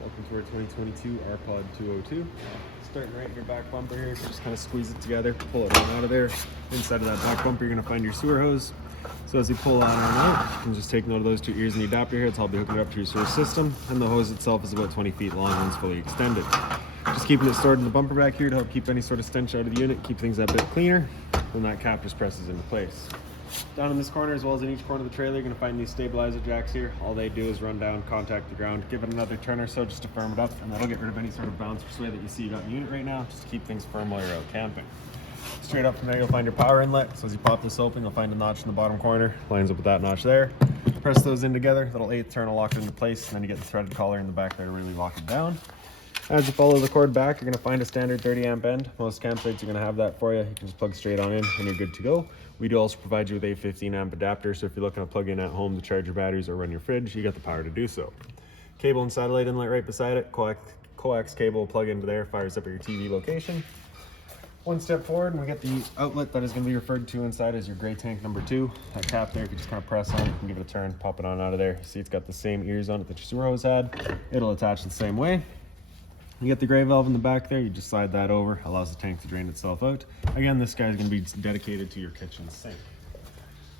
Welcome to our 2022 RPOD 202. Starting right in your back bumper here, so just kind of squeeze it together, pull it on out of there. Inside of that back bumper, you're going to find your sewer hose. So as you pull that on out, you can just take note of those two ears and the adapter here. It's all be hooking it up to your sewer system, and the hose itself is about 20 feet long and it's fully extended. Just keeping it stored in the bumper back here to help keep any sort of stench out of the unit, keep things a bit cleaner. Then that cap just presses into place. Down in this corner, as well as in each corner of the trailer, you're going to find these stabilizer jacks here. All they do is run down, contact the ground, give it another turn or so just to firm it up, and that'll get rid of any sort of bounce or sway that you see you got in the unit right now, just to keep things firm while you're out camping. Straight up from there, you'll find your power inlet. So as you pop this open, you'll find a notch in the bottom corner. Lines up with that notch there. Press those in together. That'll 8th turn will lock it into place, and then you get the threaded collar in the back there to really lock it down. As you follow the cord back, you're going to find a standard 30 amp end. Most campsites are going to have that for you. You can just plug straight on in and you're good to go. We do also provide you with a 15 amp adapter, so if you're looking to plug in at home to charge your batteries or run your fridge, you got the power to do so. Cable and satellite inlet right beside it. Coax cable will plug into there, fires up at your TV location. One step forward and we get the outlet that is going to be referred to inside as your gray tank number 2. That cap there, if you just kind of press on it and give it a turn, pop it on out of there. You see it's got the same ears on it that your sewer hose had. It'll attach the same way. You get the gray valve in the back there, you just slide that over, allows the tank to drain itself out. Again, this guy is going to be dedicated to your kitchen sink.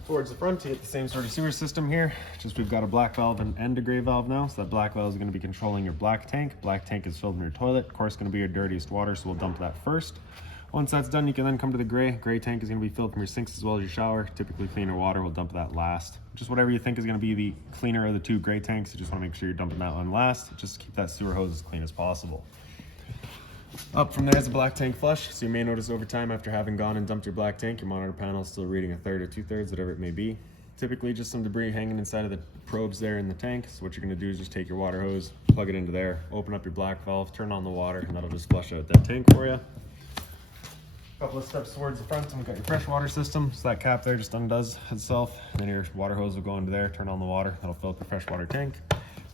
Towards the front, you get the same sort of sewer system here, just we've got a black valve and a gray valve now, so that black valve is going to be controlling your black tank. Black tank is filled in your toilet, of course going to be your dirtiest water, so we'll dump that first. Once that's done, you can then come to the gray. Gray tank is going to be filled from your sinks as well as your shower. Typically cleaner water, we'll dump that last. Just whatever you think is going to be the cleaner of the two gray tanks, you just want to make sure you're dumping that one last, just to keep that sewer hose as clean as possible. Up from there is a black tank flush, so you may notice over time after having gone and dumped your black tank, your monitor panel is still reading 1/3 or 2/3, whatever it may be. Typically just some debris hanging inside of the probes there in the tank, so what you're going to do is just take your water hose, plug it into there, open up your black valve, turn on the water, and that'll just flush out that tank for you. Couple of steps towards the front and we've got your freshwater system, so that cap there just undoes itself, and then your water hose will go into there, turn on the water, that'll fill up your freshwater tank.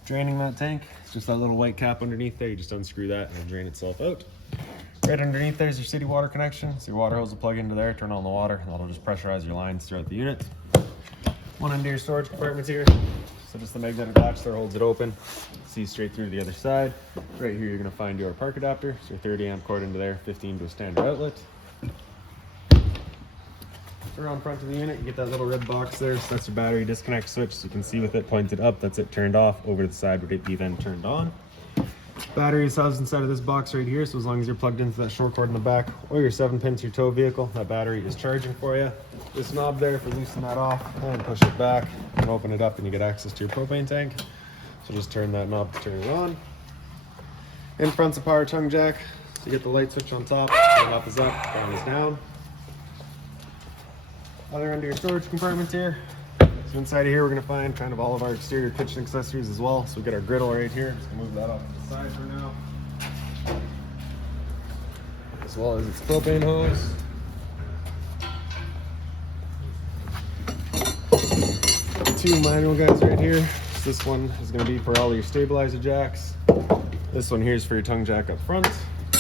Draining that tank, it's just that little white cap underneath there, you just unscrew that and it'll drain itself out. Right underneath there is your city water connection, so your water hose will plug into there, turn on the water, and that'll just pressurize your lines throughout the unit. One under your storage compartments here, so just the magnetic latch there holds it open, see straight through to the other side. Right here you're going to find your park adapter, so your 30 amp cord into there, 15 to a standard outlet. Around front of the unit, you get that little red box there, so that's your battery disconnect switch, so you can see with it pointed up, that's it turned off. Over to the side would it be then turned on. Battery is housed inside of this box right here, so as long as you're plugged into that short cord in the back or your 7-pin to your tow vehicle, that battery is charging for you. This knob there, if you loosen that off and push it back and open it up, and you get access to your propane tank. So just turn that knob to turn it on. In front's a power tongue jack, so you get the light switch on top, up is up, down is down. Other under your storage compartments here. So inside of here, we're going to find kind of all of our exterior kitchen accessories as well. So we get our griddle right here. Just gonna move that off to the side for now. As well as its propane hose. Two manual guys right here. So this one is going to be for all your stabilizer jacks. This one here is for your tongue jack up front.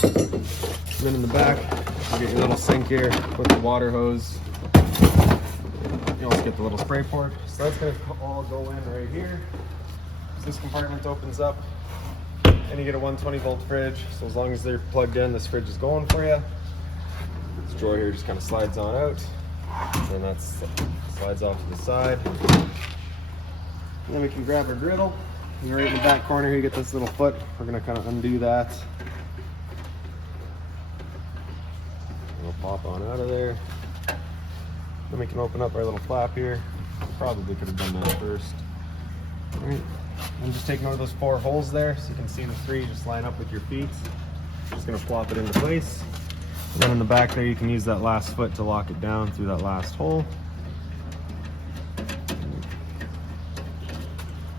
And then in the back, you get your little sink here with the water hose. You also get the little spray port. So that's going to all go in right here. So this compartment opens up and you get a 120 volt fridge. So as long as they're plugged in, this fridge is going for you. This drawer here just kind of slides on out. And that slides off to the side. And then we can grab our griddle. And right in the back corner here, you get this little foot. We're going to kind of undo that. It'll pop on out of there. Then we can open up our little flap here. Probably could have done that first. All right. And just take note of those 4 holes there, so you can see the 3 just line up with your feet. Just gonna plop it into place. And then in the back there, you can use that last foot to lock it down through that last hole.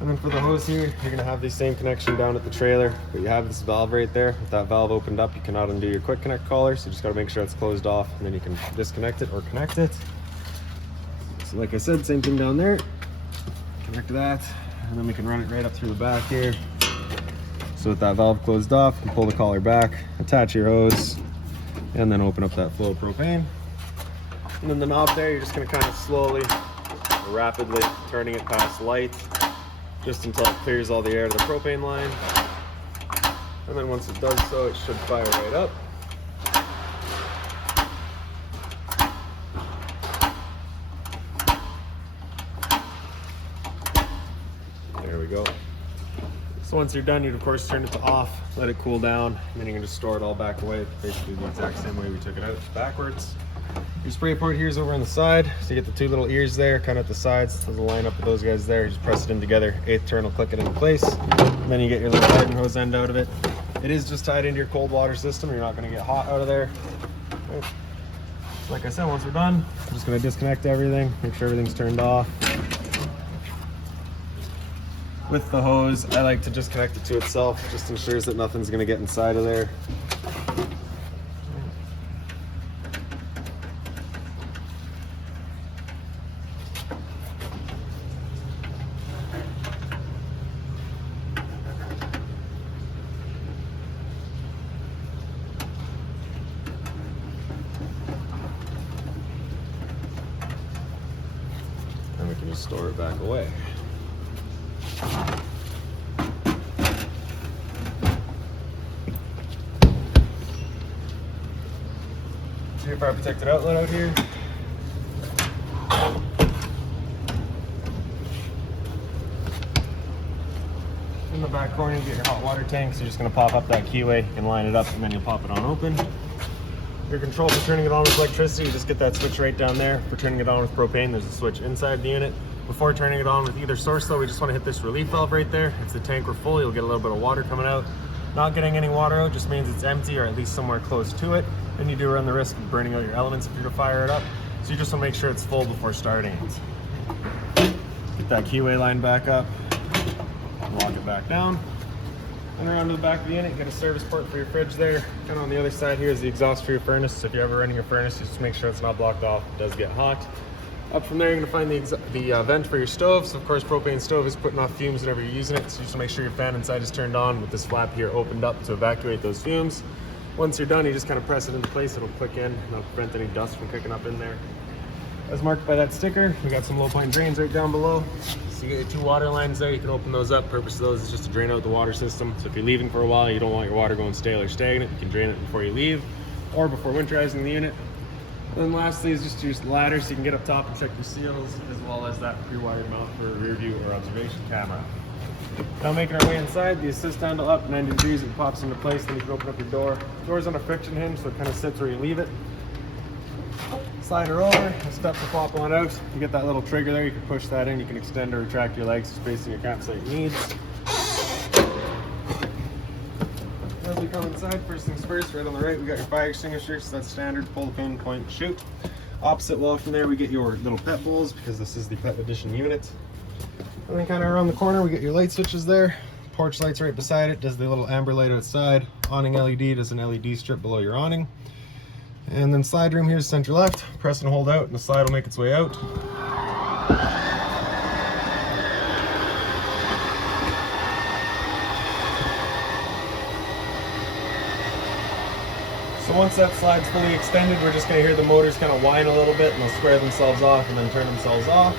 And then for the hose here, you're gonna have the same connection down at the trailer, but you have this valve right there. With that valve opened up, you cannot undo your quick connect collar, so you just gotta make sure it's closed off, and then you can disconnect it or connect it. So like I said, same thing down there. Connect that, and then we can run it right up through the back here. So with that valve closed off, you pull the collar back, attach your hose, and then open up that flow of propane. And then the knob there, you're just gonna kind of slowly, rapidly turning it past light, just until it clears all the air to the propane line. And then once it does so, it should fire right up. There we go. So once you're done, you'd of course turn it to off, let it cool down, and then you can just store it all back away, basically the exact same way we took it out, backwards. Your spray port here is over on the side, so you get the two little ears there, kind of at the sides, so the line up with those guys there. You just press it in together, 8th turn will click it into place, and then you get your little garden hose end out of it. It is just tied into your cold water system, you're not going to get hot out of there. Right. So like I said, once we're done, I'm just going to disconnect everything, make sure everything's turned off. With the hose, I like to just connect it to itself, just ensures that nothing's going to get inside of there. And we can just store it back away. So your fire protected outlet out here. In the back corner, you get your hot water tank. So you're just going to pop up that keyway. You can line it up and then you'll pop it on open. Your control for turning it on with electricity, you just get that switch right down there. For turning it on with propane, there's a switch inside the unit. Before turning it on with either source though, we just want to hit this relief valve right there. If the tank were full, you'll get a little bit of water coming out. Not getting any water out just means it's empty or at least somewhere close to it. Then you do run the risk of burning out your elements if you're to fire it up. So you just want to make sure it's full before starting it. Get that keyway line back up, lock it back down. And around to the back of the unit, get a service port for your fridge there. Kind of on the other side here is the exhaust for your furnace. So if you're ever running your furnace, just make sure it's not blocked off. It does get hot. Up from there, you're gonna find the vent for your stove. So of course, propane stove is putting off fumes whenever you're using it. So just make sure your fan inside is turned on with this flap here opened up to evacuate those fumes. Once you're done, you just kind of press it into place. It'll click in, and it'll prevent any dust from kicking up in there. As marked by that sticker, we got some low point drains right down below. So you get your two water lines there, you can open those up. Purpose of those is just to drain out the water system. So if you're leaving for a while, you don't want your water going stale or stagnant, you can drain it before you leave or before winterizing the unit. And then lastly is just to use the ladder so you can get up top and check your seals, as well as that pre-wired mount for a rear view or observation camera. Now making our way inside, the assist handle up 90 degrees, it pops into place, then you can open up your door. Door's on a friction hinge, so it kind of sits where you leave it. Slide her over, a step to pop on out. You get that little trigger there, you can push that in, you can extend or retract your legs just based on your campsite needs. As we come inside, first things first, right on the right, we got your fire extinguisher, so that's standard, pull the pin, point, shoot. Opposite wall from there, we get your little pet bowls, because this is the pet edition unit. And then kind of around the corner, we get your light switches there. Porch light's right beside it, does the little amber light outside. Awning LED does an LED strip below your awning. And then slide room here is center left. Press and hold out, and the slide will make its way out. So once that slide's fully extended, we're just going to hear the motors kind of whine a little bit, and they'll square themselves off and then turn themselves off.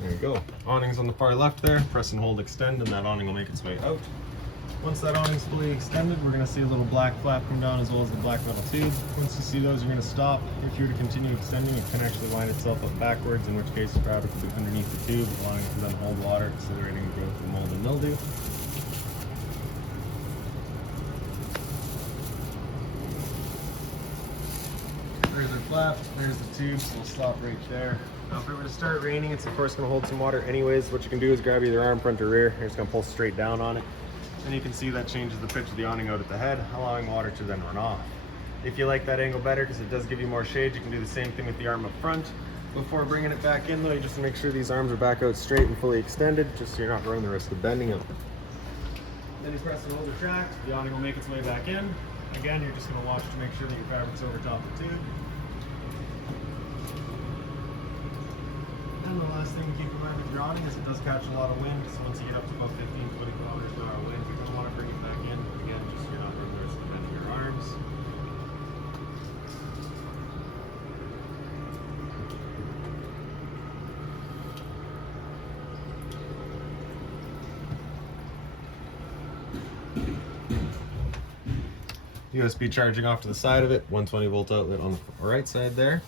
There you go. Awning's on the far left there. Press and hold extend, and that awning will make its way out. Once that awning's fully extended, we're going to see a little black flap come down as well as the black metal tube. Once you see those, you're going to stop. If you were to continue extending, it can actually line itself up backwards, in which case the fabric will be underneath the tube, allowing it to then hold water, accelerating the growth of mold and mildew. There's our flap, there's the tube, so we'll stop right there. Now if it were to start raining, it's of course going to hold some water anyways. What you can do is grab either arm, front, or rear. You're just going to pull straight down on it. And you can see that changes the pitch of the awning out at the head, allowing water to then run off. If you like that angle better, because it does give you more shade, you can do the same thing with the arm up front. Before bringing it back in though, you just make sure these arms are back out straight and fully extended, just so you're not running the risk of bending them. Then you press and hold retract, the awning will make its way back in. Again, you're just going to watch to make sure that your fabric's over top the tube. And the last thing to keep in mind with your awning is it does catch a lot of wind, so once you get up to about 15-20 kilometers per hour wind, you don't want to bring it back in. Again, just so you're not running the risk of bending your arms. USB charging off to the side of it, 120 volt outlet on the right side there.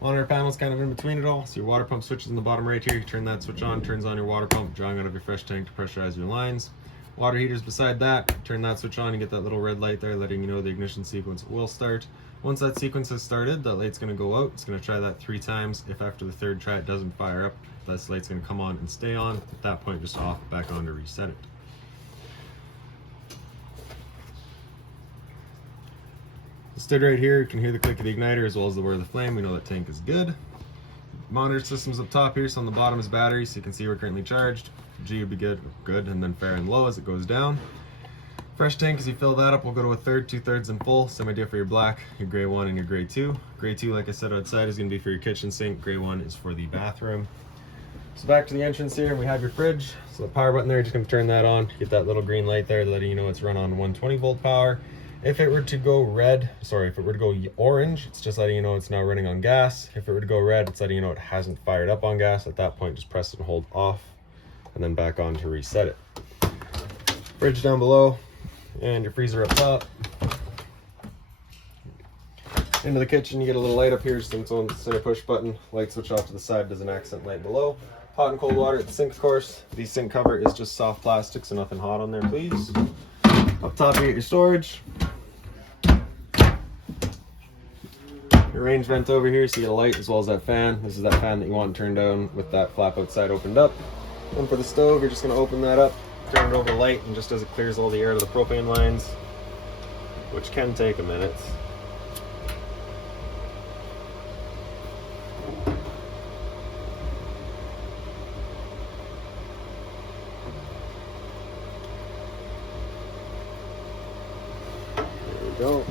Monitor panel's kind of in between it all, so your water pump switch is in the bottom right here. You turn that switch on, turns on your water pump, drawing out of your fresh tank to pressurize your lines. Water heater's beside that, turn that switch on, you get that little red light there letting you know the ignition sequence will start. Once that sequence has started, that light's going to go out. It's going to try that 3 times. If after the 3rd try it doesn't fire up, this light's going to come on and stay on. At that point, just off, back on to reset it. Stood right here, you can hear the click of the igniter as well as the whir of the flame. We know that tank is good. Monitor system's up top here, so on the bottom is battery, so you can see we're currently charged. G would be good, and then fair and low as it goes down. Fresh tank, as you fill that up, we'll go to a third, 2/3 and full. Same idea for your black, your gray 1, and your gray 2. Gray 2, like I said outside, is going to be for your kitchen sink. Gray 1 is for the bathroom. So back to the entrance here, we have your fridge. So the power button there, just going to turn that on. Get that little green light there, letting you know it's run on 120 volt power. If it were to go if it were to go orange, it's just letting you know it's now running on gas. If it were to go red, it's letting you know it hasn't fired up on gas. At that point, just press and hold off, and then back on to reset it. Fridge down below, and your freezer up top. Into the kitchen, you get a little light up here, just its own center push button. Light switch off to the side does an accent light below. Hot and cold water at the sink, of course. The sink cover is just soft plastic, so nothing hot on there, please. Up top, you get your storage. Your range vent over here, so you get a light as well as that fan. This is that fan that you want turned down with that flap outside opened up. And for the stove, you're just going to open that up, turn it over light, and just as it clears all the air to the propane lines, which can take a minute. There we go.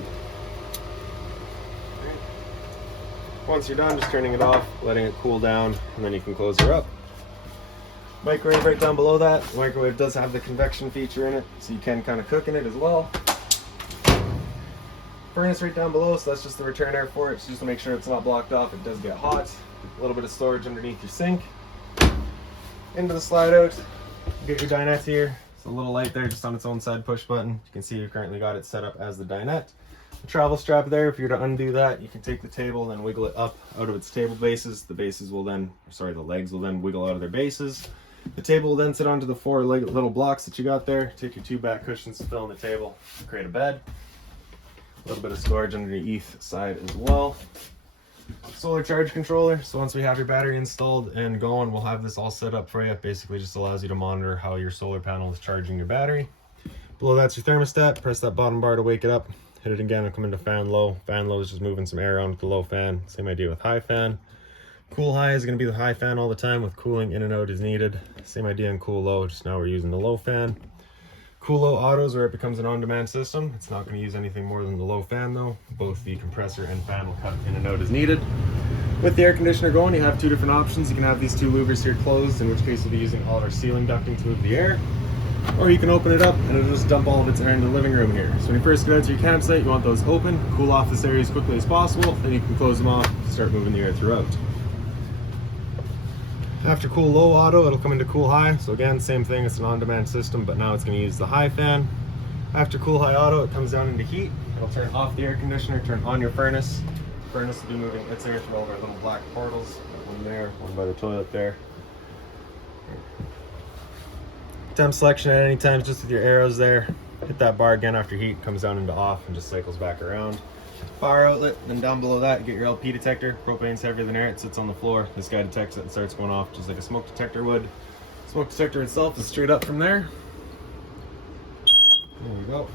Once you're done, just turning it off, letting it cool down, and then you can close her up. Microwave right down below that. The microwave does have the convection feature in it, so you can kind of cook in it as well. Furnace right down below, so that's just the return air for it, so just to make sure it's not blocked off. It does get hot. A little bit of storage underneath your sink. Into the slide out, you get your dinette here. It's a little light there just on its own side push button. You can see you've currently got it set up as the dinette. The travel strap there, if you're to undo that, you can take the table and wiggle it up out of its table bases. The legs will then wiggle out of their bases. The table will then sit onto the 4 little blocks that you got there. Take your 2 back cushions to fill in the table, create a bed. A little bit of storage underneath side as well. Solar charge controller. So once we have your battery installed and going, we'll have this all set up for you. Basically just allows you to monitor how your solar panel is charging your battery. Below that's your thermostat. Press that bottom bar to wake it up. Hit it again and come into fan low. Fan low is just moving some air around with the low fan. Same idea with high fan. Cool high is going to be the high fan all the time with cooling in and out as needed. Same idea in cool low, just now we're using the low fan. Cool low autos where it becomes an on-demand system. It's not going to use anything more than the low fan though. Both the compressor and fan will cut in and out as needed. With the air conditioner going, you have 2 different options. You can have these 2 louvers here closed, in which case we'll be using all of our ceiling ducting to move the air. Or you can open it up and it'll just dump all of its air into the living room here. So when you first get out to your campsite, you want those open, cool off this area as quickly as possible, then you can close them off, start moving the air throughout. After cool low auto, it'll come into cool high. So again, same thing, it's an on-demand system, but now it's going to use the high fan. After cool high auto, it comes down into heat. It'll turn off the air conditioner, turn on your furnace. The furnace will be moving its air through all of our little black portals. One there, one by the toilet there. Temp selection at any time, just with your arrows there. Hit that bar again after heat, comes down into off and just cycles back around. Power outlet, then down below that, you get your LP detector. Propane's heavier than air, it sits on the floor. This guy detects it and starts going off just like a smoke detector would. Smoke detector itself is straight up from there. There we go.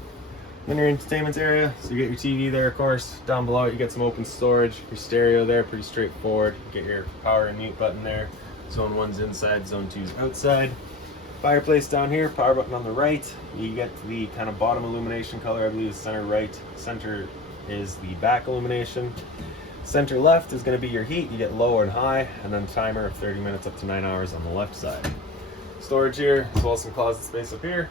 Then your entertainment area, so you get your TV there, of course. Down below it, you get some open storage. Your stereo there, pretty straightforward. You get your power and mute button there. Zone 1's inside, zone 2's outside. Fireplace down here, power button on the right. You get the kind of bottom illumination color, I believe is center right. Center is the back illumination. Center left is going to be your heat. You get low and high, and then timer of 30 minutes up to 9 hours on the left side. Storage here, as well as some closet space up here.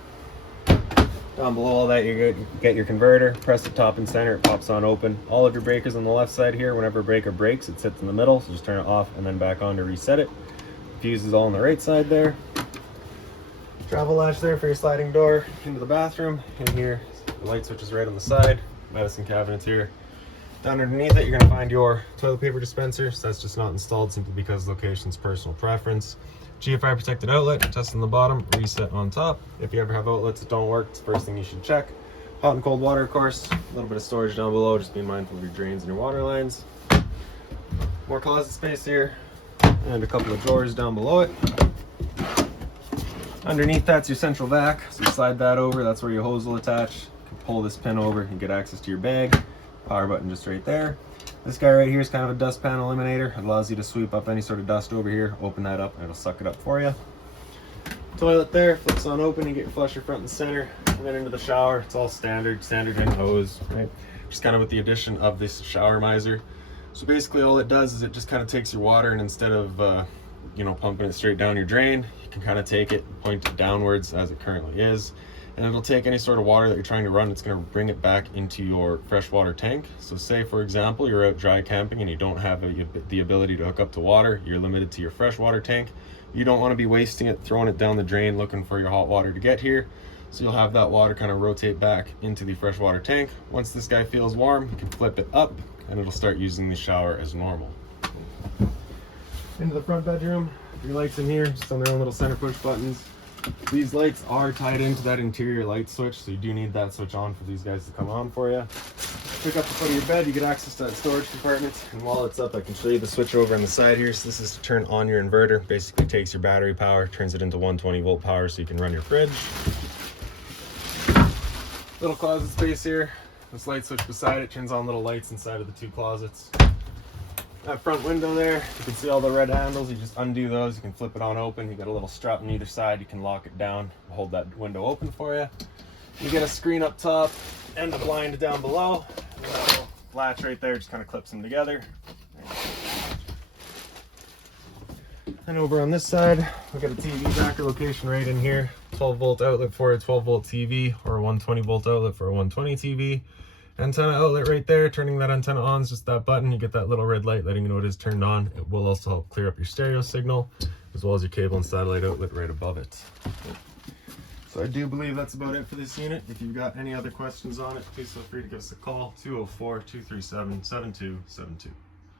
Down below all that, you get your converter. Press the top and center, it pops on open. All of your breakers on the left side here. Whenever a breaker breaks, it sits in the middle, so just turn it off and then back on to reset it. Fuse is all on the right side there. Travel latch there for your sliding door into the bathroom. In here, the light switch is right on the side. medicine cabinets here. Down underneath it, you're gonna find your toilet paper dispenser. So that's just not installed simply because location's personal preference. GFI protected outlet, test on the bottom, reset on top. If you ever have outlets that don't work, it's the first thing you should check. Hot and cold water, of course. A little bit of storage down below. Just be mindful of your drains and your water lines. More closet space here, and a couple of drawers down below it. Underneath that's your central vac. So you slide that over. That's where your hose will attach. You can pull this pin over and get access to your bag. Power button just right there. This guy right here is kind of a dust panel eliminator. It allows you to sweep up any sort of dust over here. Open that up and it'll suck it up for you. Toilet there, flips on open. You get your flusher front and center. And then into the shower. It's all standard in hose, right? Just kind of with the addition of this shower miser. So basically all it does is it just kind of takes your water, and instead of you know, pumping it straight down your drain, you can kind of take it and point it downwards as it currently is. And it'll take any sort of water that you're trying to run, it's going to bring it back into your freshwater tank. So say, for example, you're out dry camping and you don't have the ability to hook up to water, you're limited to your freshwater tank. You don't want to be wasting it, throwing it down the drain, looking for your hot water to get here. So you'll have that water kind of rotate back into the freshwater tank. Once this guy feels warm, you can flip it up and it'll start using the shower as normal. Into the front bedroom, your lights in here, just on their own little center push buttons. These lights are tied into that interior light switch, so you do need that switch on for these guys to come on for you. Pick up the foot of your bed, you get access to that storage compartment, and while it's up I can show you the switch over on the side here. So this is to turn on your inverter. Basically takes your battery power, turns it into 120 volt power so you can run your fridge. Little closet space here. This light switch beside it turns on little lights inside of the two closets. That front window there, you can see all the red handles. You just undo those, you can flip it on open. You got a little strap on either side, you can lock it down, hold that window open for you. You get a screen up top and a blind down below. And that little latch right there just kind of clips them together. And over on this side, we've got a TV backer location right in here. 12 volt outlet for a 12 volt TV, or a 120 volt outlet for a 120 TV. Antenna outlet right there. Turning that antenna on is just that button. You get that little red light letting you know it is turned on. It will also help clear up your stereo signal, as well as your cable and satellite outlet right above it. So I do believe that's about it for this unit. If you've got any other questions on it, please feel free to give us a call, 204-237-7272.